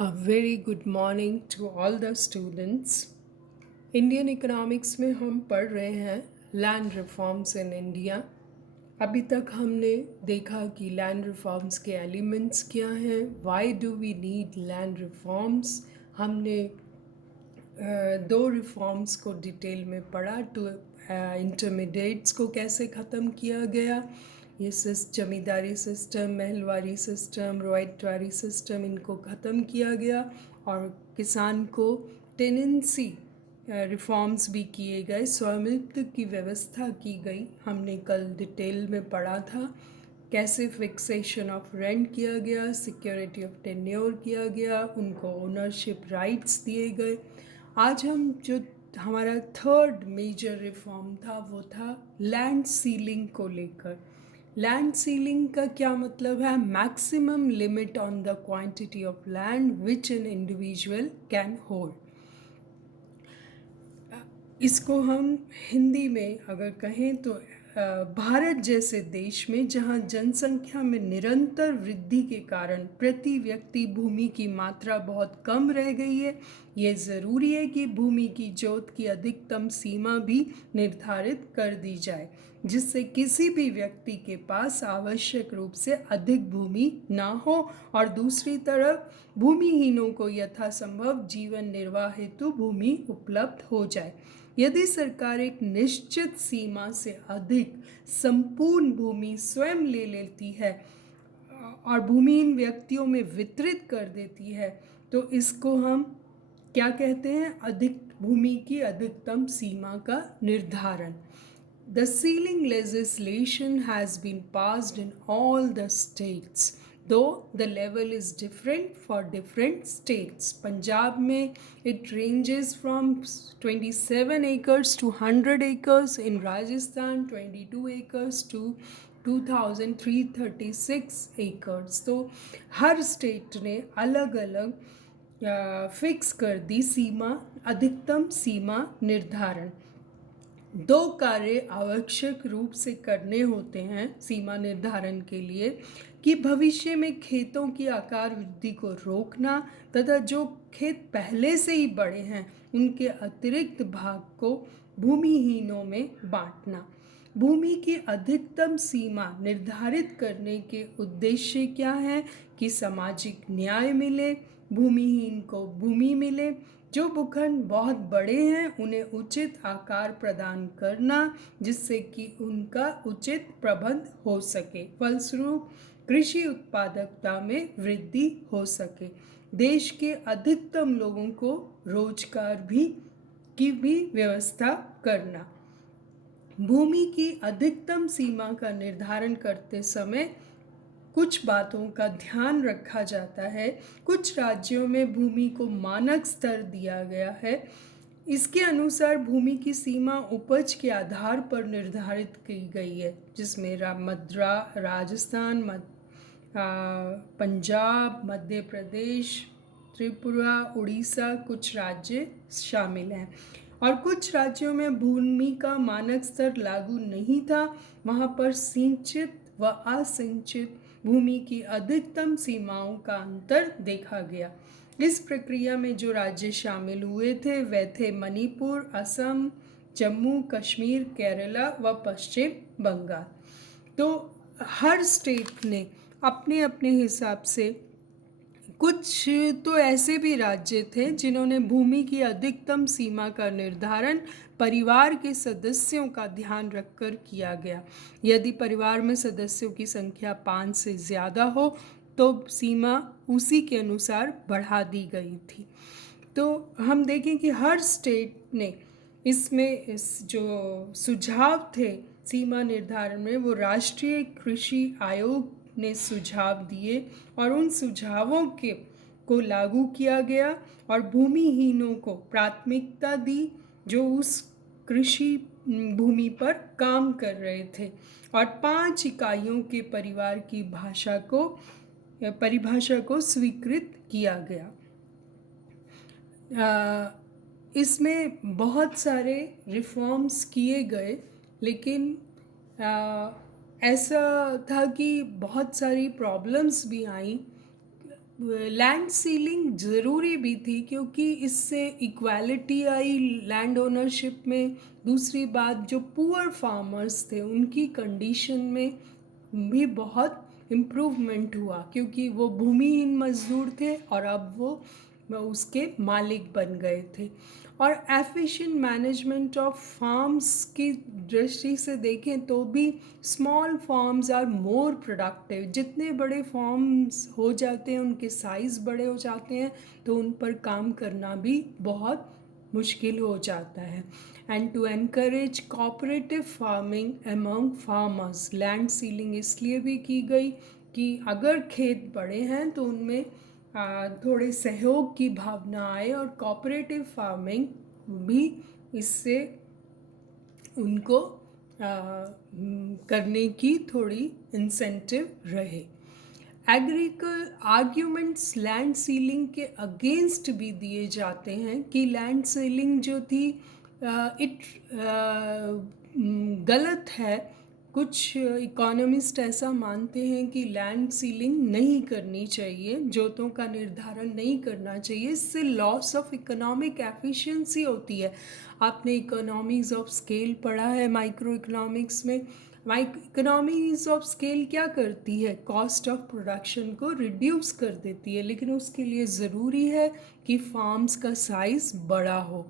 A very good morning to all the students. Indian economics में हम पढ़ रहे हैं लैंड रिफॉर्म्स इन इंडिया। अभी तक हमने देखा कि लैंड रिफॉर्म्स के एलिमेंट्स क्या हैं, why do we need land reforms. हमने दो रिफॉर्म्स को डिटेल में पढ़ा। टू इंटरमीडिएट्स को कैसे ख़त्म किया गया, ये जमींदारी सिस्टम, महलवारी सिस्टम, रॉयतवारी सिस्टम, इनको ख़त्म किया गया। और किसान को टेनेंसी रिफॉर्म्स भी किए गए, स्वामित्व की व्यवस्था की गई। हमने कल डिटेल में पढ़ा था कैसे फिक्सेशन ऑफ रेंट किया गया, सिक्योरिटी ऑफ टेन्योर किया गया, उनको ओनरशिप राइट्स दिए गए। आज हम जो हमारा थर्ड मेजर रिफॉर्म था वो था लैंड सीलिंग को लेकर। लैंड सीलिंग का क्या मतलब है? Maximum limit on the quantity of land which an individual can hold. इसको हम हिंदी में अगर कहें तो भारत जैसे देश में जहां जनसंख्या में निरंतर वृद्धि के कारण प्रति व्यक्ति भूमि की मात्रा बहुत कम रह गई है, ये ज़रूरी है कि भूमि की जोत की अधिकतम सीमा भी निर्धारित कर दी जाए, जिससे किसी भी व्यक्ति के पास आवश्यक रूप से अधिक भूमि ना हो और दूसरी तरफ भूमिहीनों को यथासंभव जीवन निर्वाह हेतु भूमि उपलब्ध हो जाए। यदि सरकार एक निश्चित सीमा से अधिक संपूर्ण भूमि स्वयं ले लेती है और भूमिहीन व्यक्तियों में वितरित कर देती है तो इसको हम क्या कहते हैं? अधिक भूमि की अधिकतम सीमा का निर्धारण। The ceiling legislation has been passed in all the states, though the level is different for different states. Punjab में it ranges from 27 acres to 100 acres. In Rajasthan 22 acres to 2336 acres. तो हर स्टेट ने अलग अलग fix कर दी सीमा, अधिकतम सीमा निर्धारण। दो कार्य आवश्यक रूप से करने होते हैं सीमा निर्धारण के लिए कि भविष्य में खेतों की आकार वृद्धि को रोकना तथा जो खेत पहले से ही बड़े हैं उनके अतिरिक्त भाग को भूमिहीनों में बांटना। भूमि की अधिकतम सीमा निर्धारित करने के उद्देश्य क्या है कि सामाजिक न्याय मिले, भूमिहीन को भूमि मिले, जो भूखंड बहुत बड़े हैं उन्हें उचित आकार प्रदान करना जिससे कि उनका उचित प्रबंध हो सके, फलस्वरूप कृषि उत्पादकता में वृद्धि हो सके, देश के अधिकतम लोगों को रोजगार की भी व्यवस्था करना। भूमि की अधिकतम सीमा का निर्धारण करते समय कुछ बातों का ध्यान रखा जाता है। कुछ राज्यों में भूमि को मानक स्तर दिया गया है। इसके अनुसार भूमि की सीमा उपज के आधार पर निर्धारित की गई है, जिसमें राजस्थान, पंजाब, मध्य प्रदेश, त्रिपुरा, उड़ीसा कुछ राज्य शामिल हैं। और कुछ राज्यों में भूमि का मानक स्तर लागू नहीं था, वहाँ पर सिंचित व असिंचित भूमि की अधिकतम सीमाओं का अंतर देखा गया। इस प्रक्रिया में जो राज्य शामिल हुए थे वे थे मणिपुर, असम, जम्मू कश्मीर, केरला व पश्चिम बंगाल। तो हर स्टेट ने अपने अपने हिसाब से, कुछ तो ऐसे भी राज्य थे जिन्होंने भूमि की अधिकतम सीमा का निर्धारण परिवार के सदस्यों का ध्यान रखकर किया गया। यदि परिवार में सदस्यों की संख्या 5 से ज़्यादा हो तो सीमा उसी के अनुसार बढ़ा दी गई थी। तो हम देखें कि हर स्टेट ने इसमें जो सुझाव थे सीमा निर्धारण में वो राष्ट्रीय कृषि आयोग ने सुझाव दिए और उन सुझावों को लागू किया गया और भूमिहीनों को प्राथमिकता दी जो उस कृषि भूमि पर काम कर रहे थे और 5 इकाइयों के परिवार की परिभाषा को स्वीकृत किया गया। इसमें बहुत सारे रिफॉर्म्स किए गए, लेकिन ऐसा था कि बहुत सारी प्रॉब्लम्स भी आई लैंड सीलिंग ज़रूरी भी थी क्योंकि इससे इक्वालिटी आई लैंड ओनरशिप में। दूसरी बात, जो पुअर फार्मर्स थे उनकी कंडीशन में भी बहुत इम्प्रूवमेंट हुआ क्योंकि वो भूमिहीन मजदूर थे और अब वो उसके मालिक बन गए थे। और एफिशिएंट मैनेजमेंट ऑफ फार्म्स की दृष्टि से देखें तो भी small farms are more productive. जितने बड़े फार्म्स हो जाते हैं उनके साइज़ बड़े हो जाते हैं तो उन पर काम करना भी बहुत मुश्किल हो जाता है। And to encourage cooperative farming among farmers, land ceiling इसलिए भी की गई कि अगर खेत बड़े हैं तो उनमें थोड़े सहयोग की भावना आए और कोऑपरेटिव फार्मिंग भी इससे उनको करने की थोड़ी इंसेंटिव रहे। आर्ग्यूमेंट्स लैंड सीलिंग के अगेंस्ट भी दिए जाते हैं कि लैंड सीलिंग जो थी गलत है। कुछ इकोनॉमिस्ट ऐसा मानते हैं कि लैंड सीलिंग नहीं करनी चाहिए, जोतों का निर्धारण नहीं करना चाहिए, इससे लॉस ऑफ इकोनॉमिक एफिशिएंसी होती है। आपने इकोनॉमीज ऑफ स्केल पढ़ा है माइक्रो इकोनॉमिक्स में। इकोनॉमीज ऑफ स्केल क्या करती है? कॉस्ट ऑफ प्रोडक्शन को रिड्यूस कर देती है, लेकिन उसके लिए ज़रूरी है कि फार्म्स का साइज़ बड़ा हो।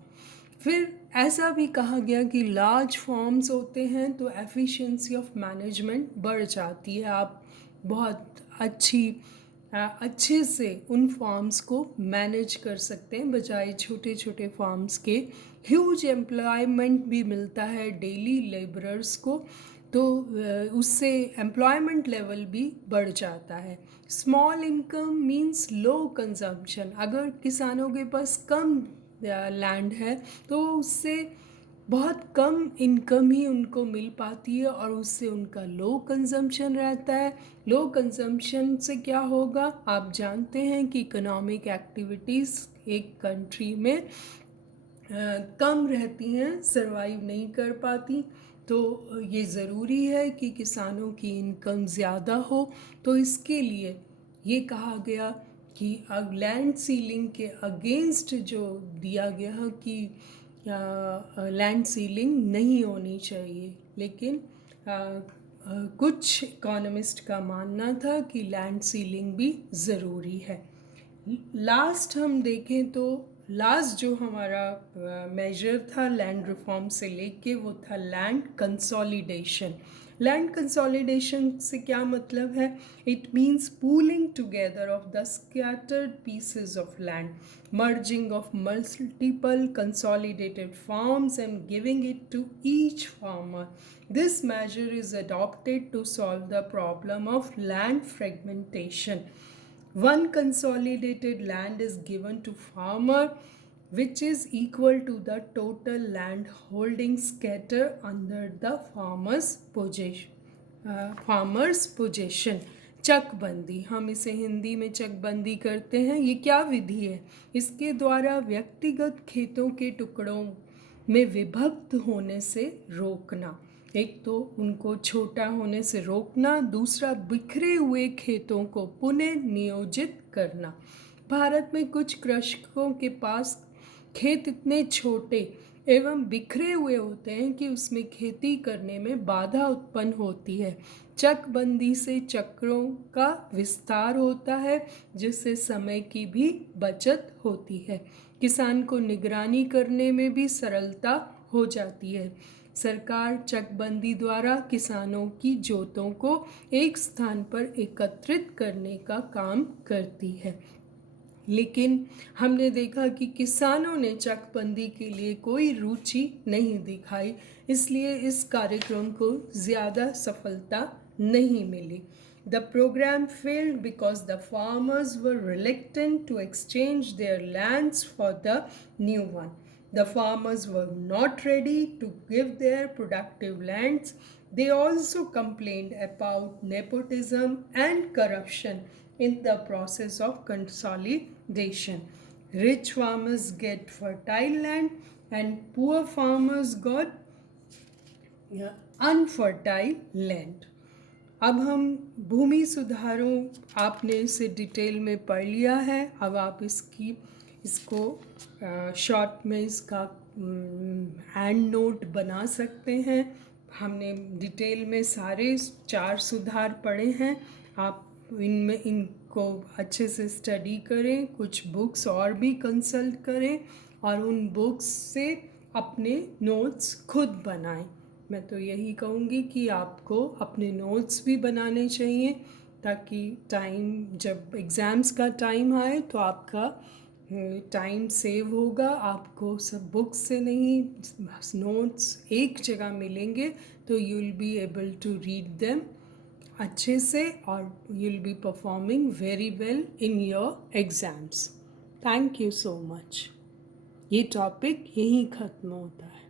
फिर ऐसा भी कहा गया कि लार्ज फार्म्स होते हैं तो एफिशिएंसी ऑफ मैनेजमेंट बढ़ जाती है। आप बहुत अच्छे से उन फार्म्स को मैनेज कर सकते हैं बजाय छोटे छोटे फार्म्स के। ह्यूज एम्प्लॉयमेंट भी मिलता है डेली लेबरर्स को, तो उससे एम्प्लॉयमेंट लेवल भी बढ़ जाता है। स्मॉल इनकम मींस लो कंजम्पशन। अगर किसानों के पास कम लैंड है तो उससे बहुत कम इनकम ही उनको मिल पाती है और उससे उनका लो कंजम्पशन रहता है। लो कंजम्पशन से क्या होगा? आप जानते हैं कि इकोनॉमिक एक्टिविटीज़ एक कंट्री में कम रहती हैं, सरवाइव नहीं कर पाती। तो ये ज़रूरी है कि किसानों की इनकम ज़्यादा हो। तो इसके लिए ये कहा गया कि अब लैंड सीलिंग के अगेंस्ट जो दिया गया कि लैंड सीलिंग नहीं होनी चाहिए, लेकिन कुछ इकोनॉमिस्ट का मानना था कि लैंड सीलिंग भी ज़रूरी है। लास्ट हम देखें तो लास्ट जो हमारा मेजर था लैंड रिफॉर्म से लेके वो था लैंड कंसोलिडेशन। लैंड कंसोलिडेशन से क्या मतलब है? It means pooling together of the scattered pieces of land, merging of multiple consolidated farms and giving it to each farmer. This measure is adopted to solve the problem of land fragmentation. One consolidated land is given to farmer which is equal to the total land holding scattered under the farmer's possession. चकबंदी, हम इसे हिंदी में चकबंदी करते हैं। ये क्या विधि है? इसके द्वारा व्यक्तिगत खेतों के टुकड़ों में विभक्त होने से रोकना। एक तो उनको छोटा होने से रोकना, दूसरा बिखरे हुए खेतों को पुनः नियोजित करना। भारत में कुछ कृषकों के पास खेत इतने छोटे एवं बिखरे हुए होते हैं कि उसमें खेती करने में बाधा उत्पन्न होती है। चकबंदी से चक्रों का विस्तार होता है जिससे समय की भी बचत होती है। किसान को निगरानी करने में भी सरलता हो जाती है। सरकार चकबंदी द्वारा किसानों की जोतों को एक स्थान पर एकत्रित करने का काम करती है। लेकिन हमने देखा कि किसानों ने चकबंदी के लिए कोई रुचि नहीं दिखाई, इसलिए इस कार्यक्रम को ज़्यादा सफलता नहीं मिली। The program failed because the farmers were reluctant to exchange their lands for the new one. The farmers were not ready to give their productive lands. They also complained about nepotism and corruption in the process of consolidation. Rich farmers get fertile land and poor farmers got unfertile land. अब हम भूमि सुधारों, आपने इसे detail में पढ़ लिया है। अब आप इसको शॉर्ट में इसका हैंड नोट बना सकते हैं। हमने डिटेल में सारे 4 सुधार पढ़े हैं। आप इनको अच्छे से स्टडी करें, कुछ बुक्स और भी कंसल्ट करें और उन बुक्स से अपने नोट्स खुद बनाएं। मैं तो यही कहूँगी कि आपको अपने नोट्स भी बनाने चाहिए, ताकि जब एग्ज़ाम्स का टाइम आए तो आपका टाइम सेव होगा। आपको सब बुक्स से नहीं, नोट्स एक जगह मिलेंगे तो you will be able to read them अच्छे से, और you will be performing very well in your exams. Thank you so much. ये टॉपिक यहीं ख़त्म होता है।